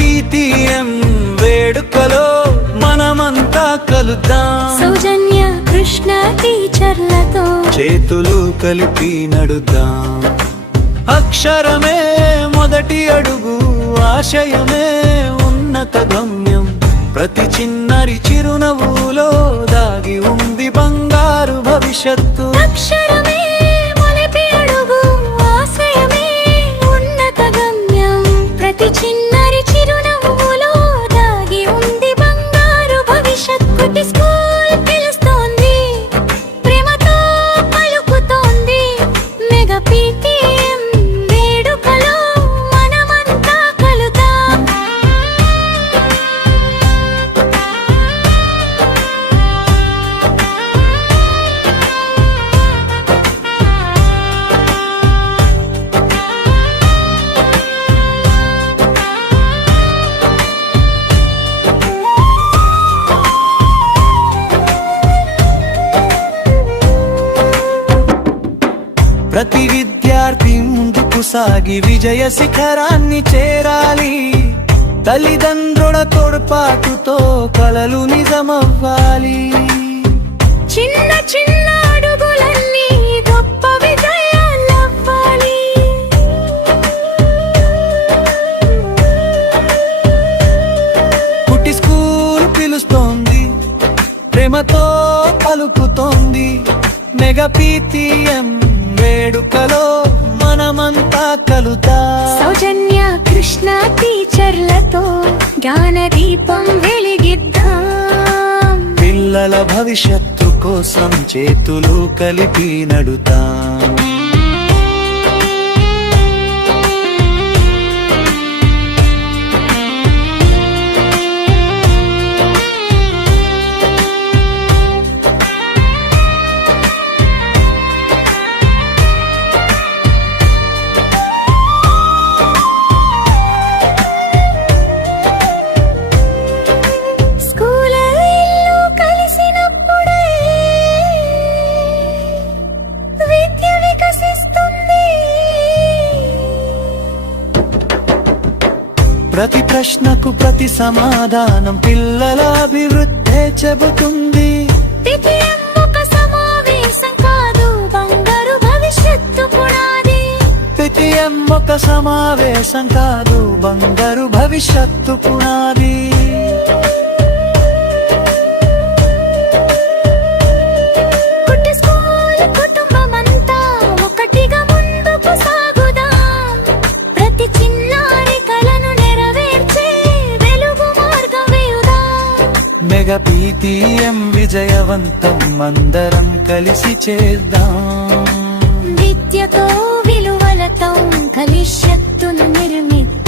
PTM వేడుకలో మనమంతా కలుద్దాం. సౌజన్య కృష్ణ టీచర్లతో చేతులు కలిపి నడుద్దాం. అక్షరమే మొదటి అడుగు, ఆశయమే ఉన్నత గమ్యం. ప్రతి చిన్నరి చిరునవ్వులో దాగి ఉంది బంగారు భవిష్యత్తు. అక్షరమే మొదటి అడుగు, ఆశయమే ఉన్నత గమ్యం. ప్రతి చిన్నరి చిరునవ్వులో దాగి ఉంది బంగారు భవిష్యత్తు. స్కూల్ పిలుస్తోంది, ప్రేమతో పలుకుతోంది. మెగా PTM వేడుకలో మనమంతా కలుద్దాం. ప్రతి విద్యార్థి ముందుకు సాగి విజయ శిఖరాన్ని చేరాలి. తల్లిదండ్రుల తోడ్పాటుతో కలలు నిజమవ్వాలి. చిన్న చిన్న అడుగులన్నీ గొప్ప విజయాలవ్వాలి. పుట్టి స్కూల్ పిలుస్తోంది, ప్రేమతో పలుకుతోంది. మెగా PTM వేడుకలో మనమంతా కలుద్దాం. సౌజన్య కృష్ణ టీచర్లతో జ్ఞానదీపం వెలిగిద్దాం. పిల్లల భవిష్యత్తు కోసం చేతులు కలిపి నడుద్దాం. ప్రతి ప్రశ్నకు ప్రతి సమాధానం పిల్లల అభివృద్ధి చెబుతుంది. PTM ఒక సమావేశం కాదు, బంగారు భవిష్యత్తు పునాది. PTM ఒక సమావేశం కాదు, బంగారు భవిష్యత్తు పునాది. మెగా PTM విజయవంతం, అందరం కలిసి చేద్దాం. విద్యతో విలువలతో భవిష్యత్తును నిర్మిద్దాం.